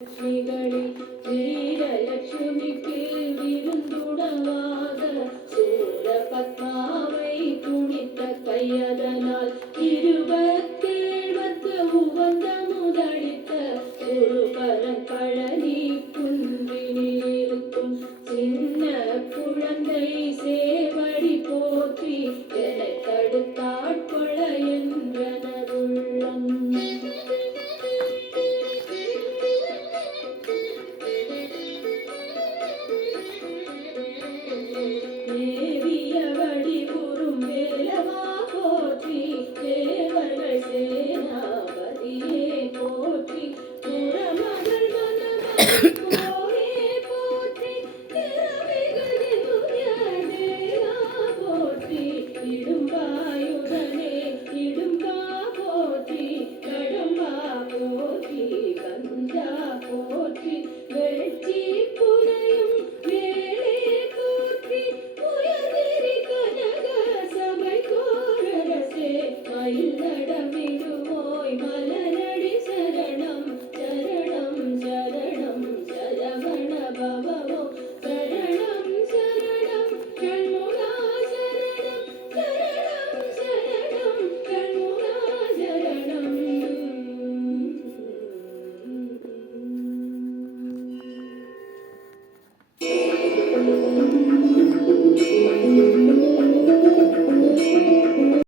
லட்சுமிகளில் வீரலட்சுமிக்கு விருந்துணவாக சூர பத்மாவை துணித்த கையதனால் 27 உவந்த முதலித்த ஒரு பழனி குன்றினில் இருக்கும் சின்ன குழந்தை சேவடி போற்றி என தடுத்தாட்கொள்ள என்றனதுள்ளம். தேவியவடி உறும் வேலவா போற்றி தேவர்கள் சேனாபதியே போற்றி புறமகள் மனமகள் போரே போற்றி திறமைகள் தேவா போற்றி இடும்பாயுடனே இடும்பா போற்றி கடம்பா போற்றி கந்தா போற்றி வெற்றி